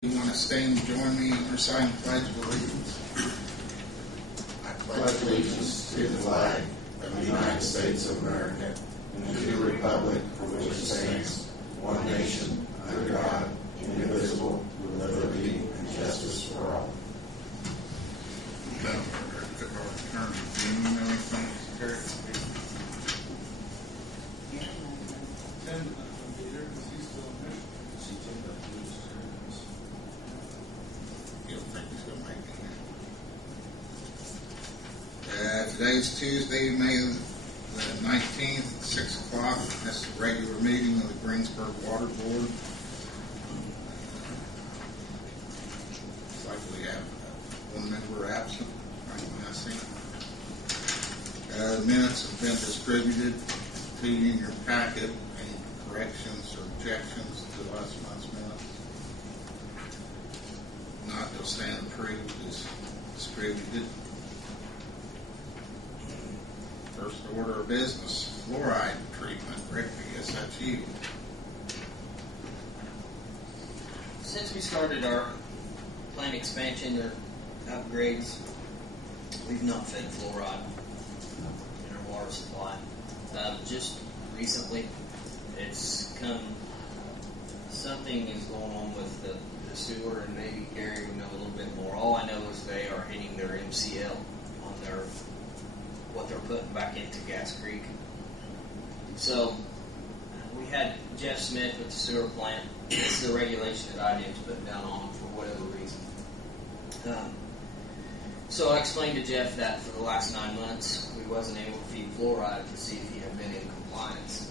You want to stand and join me in reciting the Pledge of Allegiance? I pledge allegiance to the flag of the United States of America and to the republic for which it stands, one nation, under God, indivisible, with liberty and justice for all. Today's Tuesday, May the 19th, 6 o'clock. That's the regular meeting of the Greensburg Water Board. Looks like we have one member absent, right when I see. The minutes have been distributed to you in your packet. Any corrections or objections to last month's minutes? Not, they'll stand approved as distributed. First order of business, fluoride treatment. Rick, I guess that's you. Since we started our plant expansion or upgrades, we've not fed fluoride in our water supply. Just recently, it's come, something is going on with the sewer, and maybe Gary would know a little bit more. All I know is they are hitting their MCL on their what they're putting back into Gas Creek. So we had Jeff Smith with the sewer plant. This is a regulation that I didn't put down on for whatever reason. So I explained to Jeff that for the last 9 months we wasn't able to feed fluoride to see if he had been in compliance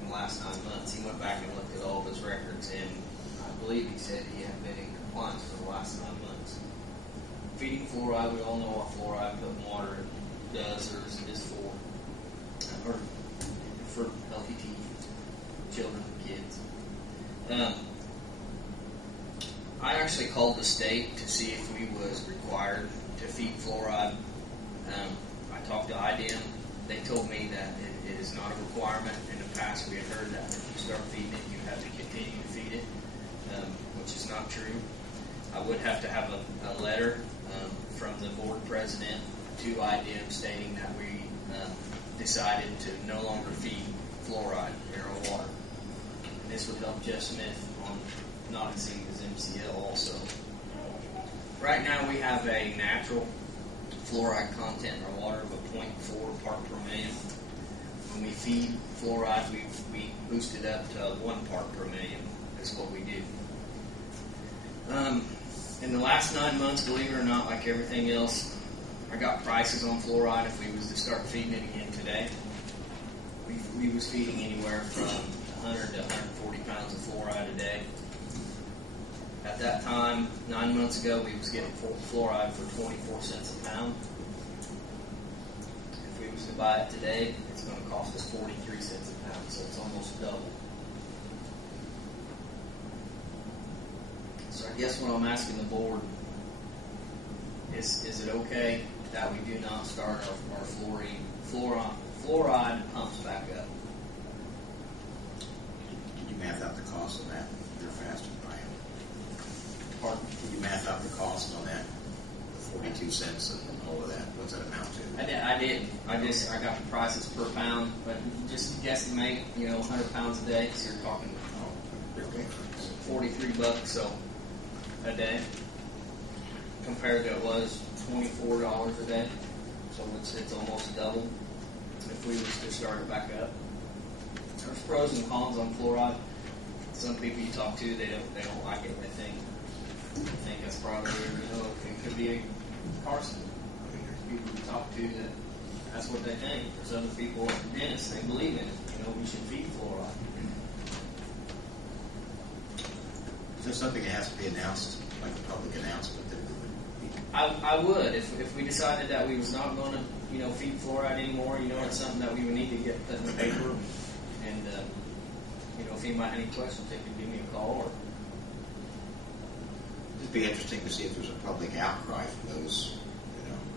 in the last 9 months. He went back and looked at all of his records, and I believe he said he had been in compliance for the last 9 months. Feeding fluoride, we all know what fluoride putting water in does or is for healthy teeth, children and kids. I actually called the state to see if we was required to feed fluoride. I talked to IDM. They told me that it is not a requirement. In the past, we had heard that if you start feeding it, you have to continue to feed it, which is not true. I would have to have a letter from the board president to IDM stating that we decided to no longer feed fluoride in our water. And this would help Jeff Smith on not exceeding his MCL also. Right now we have a natural fluoride content in our water of a 0.4 part per million. When we feed fluoride, we boost it up to 1 part per million. That's what we do. In the last 9 months, believe it or not, like everything else, I got prices on fluoride. If we was to start feeding it again today, we was feeding anywhere from 100 to 140 pounds of fluoride a day. At that time, 9 months ago, we was getting fluoride for 24 cents a pound. If we was to buy it today, it's going to cost us 43 cents a pound, so it's almost double. So I guess what I'm asking the board is it okay that we do not start our fluoride pumps back up? Did you math out the cost of that? You're faster than I am. Pardon? Did you math out the cost on that? The 42 cents and all of that? What's that amount to? I didn't. I got the prices per pound, but just guesstimate, 100 pounds a day, so you're talking $43 so a day, compared to it was $24 a day. So it's almost double if we was to start it back up. There's pros and cons on fluoride. Some people you talk to, they don't like it. They think that's probably, it could be a carcinogen. There's people you talk to that's what they think. There's other people, like dentists, they believe in it. We should feed fluoride. Is there something that has to be announced, like a public announcement? I would, if we decided that we was not going to, feed fluoride anymore. It's something that we would need to get put in the paper. And if anybody had any questions, they could give me a call. Or it'd be interesting to see if there's a public outcry for those.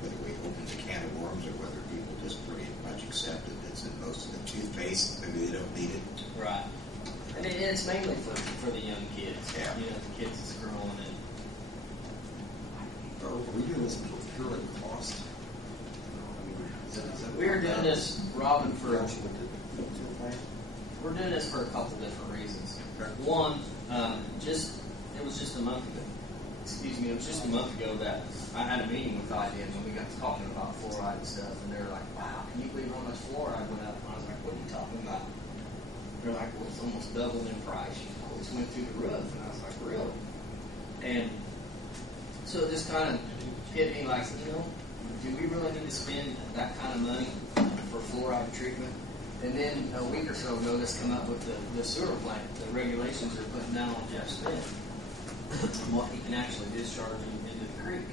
Whether we open a can of worms or whether people just pretty much accept it. It's in most of the toothpaste. Maybe they don't need it. Right. And it's mainly for the young kids. Yeah. The kids that's growing really cost? We're doing this, Robin, we're doing this for a couple different reasons. One, it was just a month ago. It was just a month ago that I had a meeting with IDM and we got to talking about fluoride and stuff, and they were like, "Wow, can you believe how much fluoride went up?" And I was like, "What are you talking about?" They're like, "Well, it's almost doubled in price. It went through the roof." And I was like, "Really?" And so it just kind of hit me like, do we really need to spend that kind of money for fluoride treatment? And then a week or so ago, this come up with the sewer plant. The regulations are putting down on Jeff Smith on what he can actually discharge into the creek.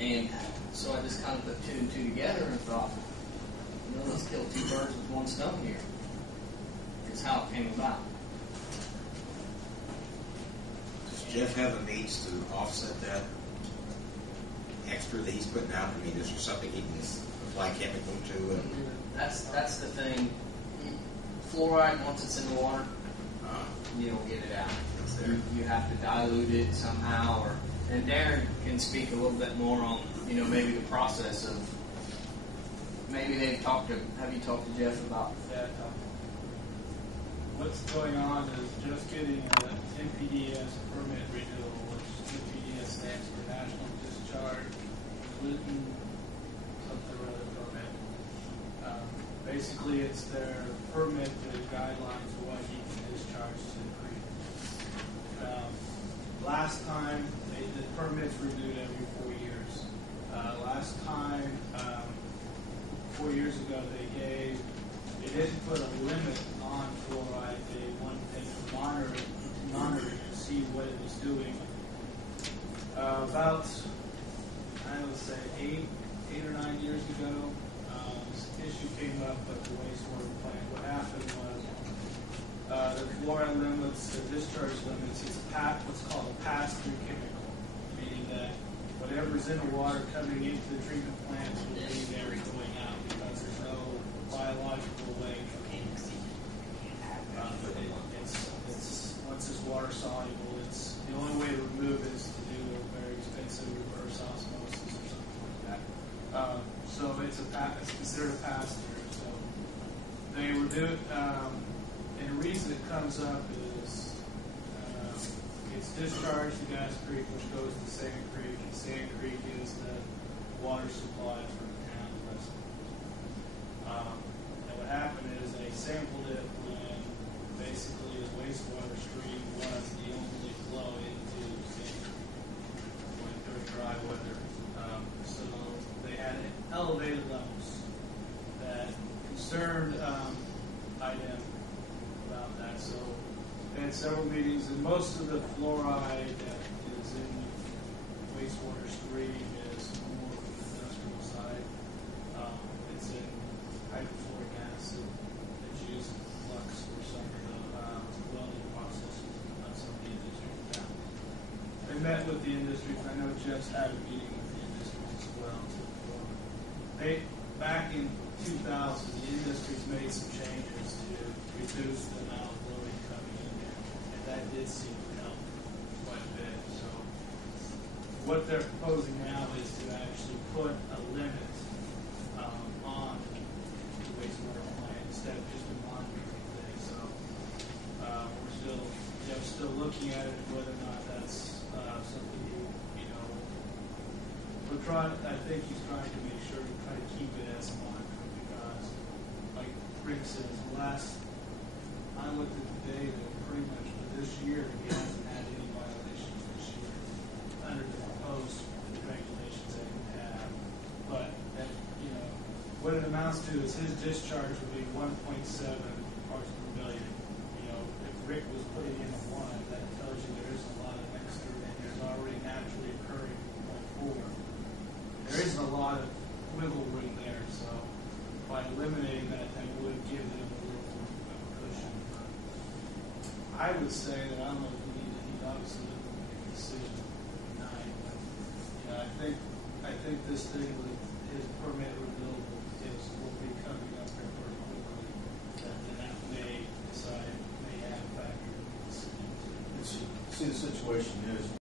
And so I just kind of put two and two together and thought, let's kill two birds with one stone here. It's how it came about. Does Jeff have a means to offset that extra that he's putting out? I mean, is there something he can apply chemical to? And That's the thing. Fluoride, once it's in the water, you don't get it out. it's there. You have to dilute it somehow, and Darren can speak a little bit more on, maybe the process of, maybe have you talked to Jeff about? That what's going on is just getting an NPDES permit renewal, which NPDES stands for National Discharge Pollutant something or other permit. Basically, it's their permit to guidelines of what you can discharge to the creek. Last time, the permit's renewed every 4 years. Last time, 4 years ago, they didn't put a limit on fluoride. They wanted to monitor it to see what it was doing. About, I would say, 8 or 9 years ago, this issue came up at the wastewater plant. What happened was the fluoride limits, the discharge limits, it's what's called a pass-through chemical, meaning that whatever's in the water coming into the treatment plant will be there going out because there's no biological way for it. It's once it's water soluble, it's the only way to remove it is to do a very expensive reverse osmosis or something like that. So it's considered a pass through. So they were doing, and the reason it comes up is it's discharged to Gas Creek, which goes to Sand Creek, and Sand Creek is the water supply for the town of Westport. And what happened is they sampled it when basically the wastewater stream was the only flow into Sand Creek during dry weather. So they had elevated levels that concerned IDEM about that. So they had several meetings, and most of the fluoride that is in the wastewater stream is more from the industrial side. It's in hydrofluoric acid that's used in flux for some of the welding processes on some of the industries now. They met with the industries. I know Jeff's had a meeting with the industries as well. Back in 2000, the industries made some changes to reduce the amount of loading coming in there, and that did seem to help quite a bit. So what they're proposing now is to actually put a limit on the wastewater plant instead of just a monitoring thing. So Jeff's still looking at it, whether or not that's something I think he's trying to make sure to try to keep it as a monitoring because, like Rick says, I looked at the data pretty much for this year. He hasn't had any violations this year under the proposed regulations that he have. But that, what it amounts to is his discharge would be 1.7 parts per million. If Rick was putting in a 1, that tells you there is a lot of extra and there's already naturally occurring 0.4. There isn't a lot of wiggle room there, so by eliminating that would give them a little more of a cushion. I would say that I don't know if he obviously doesn't make a decision tonight, but I think this thing with his permit renewal will be coming up here pretty quickly. That may have a factor in the decision. See, the situation is